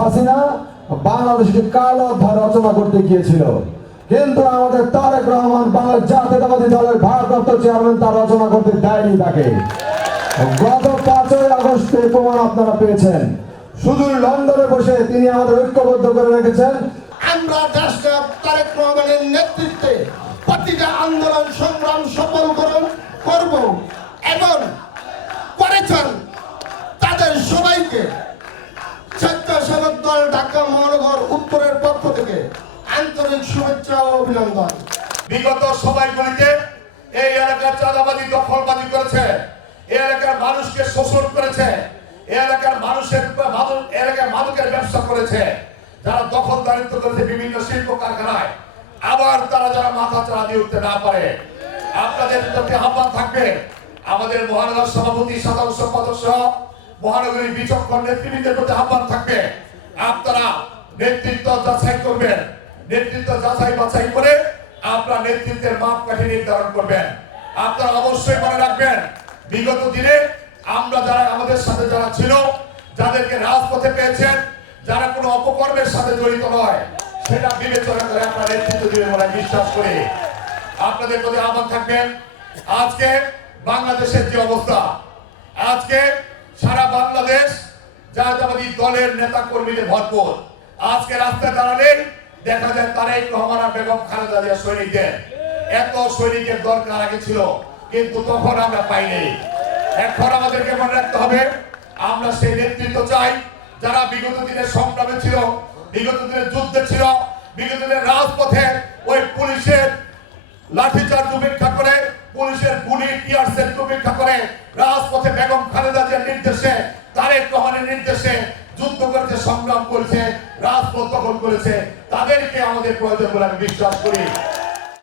হাসিনা বাংলাদেশকে কালো অধ্যায় রচনা করতে গিয়েছিল, কিন্তু আমাদের তারেক রহমান বাংলাদেশ জাতীয়তাবাদী দলের ভারপ্রাপ্ত চেয়ারম্যান তার রচনা করতে দেয়নি তাকে। গত 5ই আগস্টের প্রমাণ আপনারা পেয়েছেন। শুধু লন্ডনে বসে তিনি আমাদের ঐক্যবদ্ধ করে রেখেছেন। আমরা দেশকে তারেক রহমানের নেতৃত্বে প্রতিটা আন্দোলন সংগ্রাম সফল করব এবং করেছেন তাদের সবাইকে স্বেচ্ছাসেবক দল ঢাকা মহানগর উত্তরের পক্ষ থেকে আন্তরিক শুভেচ্ছা ও অভিনন্দন। বিগত সময়গুলিতে এই এলাকার চাঁদাবাজি দখলবাজি করেছে, এই এলাকার মানুষকে শোষণ করেছে, এই এলাকার মাদকের ব্যবসা করেছে, যারা দখলদারিত্ব করেছে বিভিন্ন শিল্প কারখানায়। আবার তারা যারা মাথা চাড়া দিয়ে উঠতে না পারে, আপনাদের প্রতি আহ্বান থাকবে, আমাদের মহানগর সভাপতি সাধারণ সম্পাদক সহ মহানগরীর বিচক্ষণ নেতৃবৃন্দের প্রতি আহ্বান থাকবে, আপনারা নেতৃত্ব যাচাই করবেন, নেতৃত্ব যাচাই বাছাই করে আপনারা নেতৃত্বের মাপকাঠি নির্ধারণ করবেন। আপনারা অবশ্যই মনে রাখবেন, বিগত দিনে আমরা যারা আমাদের সাথে যারা ছিল, যাদেরকে রাজপথে পেয়েছেন, যারা কোনো অপকর্মের সাথে জড়িত নয়, সেটা বিবেচনা করে আপনারা নেতৃত্ব দিবেন বলে বিশ্বাস করি। আপনাদের প্রতি আহ্বান থাকবেন, আজকে বাংলাদেশের যে অবস্থা, আজকে সারা বাংলাদেশ জাতীয়তাবাদী দলের নেতা কর্মীদের ভরপুর। আজকে রাস্তায় দাঁড়ালেন দেখা যায় তারেক রহমান আর বেগম খালেদা জিয়া সৈনিকদের, এত সৈনিকের দরকার আগে ছিল, কিন্তু তখন আমরা পাইনি। এখন আমাদেরকে মনে রাখতে হবে, আমরা সেই নেতৃত্ব চাই যারা বিগত দিনের সংগ্রামে ছিল, বিগত দিনের যুদ্ধে ছিল, বিগত দিনের রাজপথে ওই পুলিশের লাঠিচার্জ উপেক্ষা করে, পুলিশের গুলি টিয়ারশেল উপেক্ষা করে রাজপথে বেগম খালেদা জিয়ার নির্দেশে, তারেক রহমানের নির্দেশে যুদ্ধ করেছে, সংগ্রাম করেছে, রাজপথ দখল করেছে, তাদেরকে আমাদের প্রয়োজন বলে আমি বিশ্বাস করি।